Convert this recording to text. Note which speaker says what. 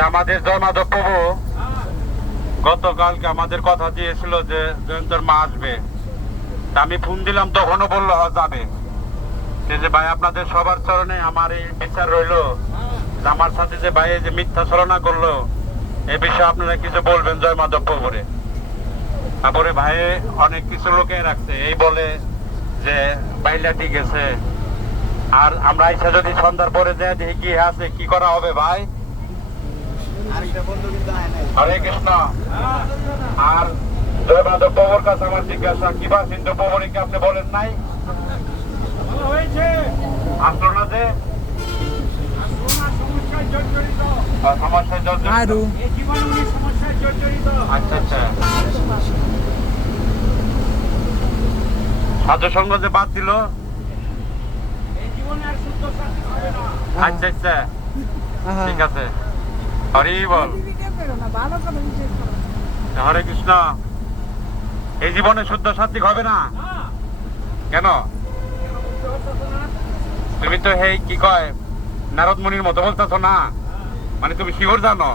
Speaker 1: আমাদের জয়মাধব প্রভু গতকালকে আমাদের কথা দিয়েছিল যে জয়ন্তর মা আসবে। আমি ফোন দিলাম তখনও বলল "হ্যাঁ, যাবে। যে ভাই আপনাদের সবার চরণে আমার এই বিচার রইল। আমার সাথে যে ভাই যে মিথ্যা ছলনা করল এ বিষয়ে আপনারা কিছু বলবেন জয় মাধব প্রভুরে তারপরে ভাই অনেক কিছু লোকে রাখছে। এই বলে যে বাইলা ঠিক আছে আর আমরা ইচ্ছা যদি সন্ধ্যার পরে যাই দেখি কি আছে কি করা হবে ভাই? হরে কৃষ্ণ। আর কাছে আমার জিজ্ঞাসা কি বা সিন্ধু প্রভুরীকে আপনি বলেন নাই? আসলো না যে? আহ, সমস্যায় জর্জরিত। আচ্ছা আচ্ছা। সাধু সঙ্গ যে বাদ দিল আচ্ছা আচ্ছা। ঠিক আছে। হরি বল। হরে কৃষ্ণ। এই জীবনে শুদ্ধ সাত্বিক হবে না? কেন? তুমি তো হেই কি কয় নারদ মুনির মতো বলতেছো না? মানে তুমি শিওর জানো?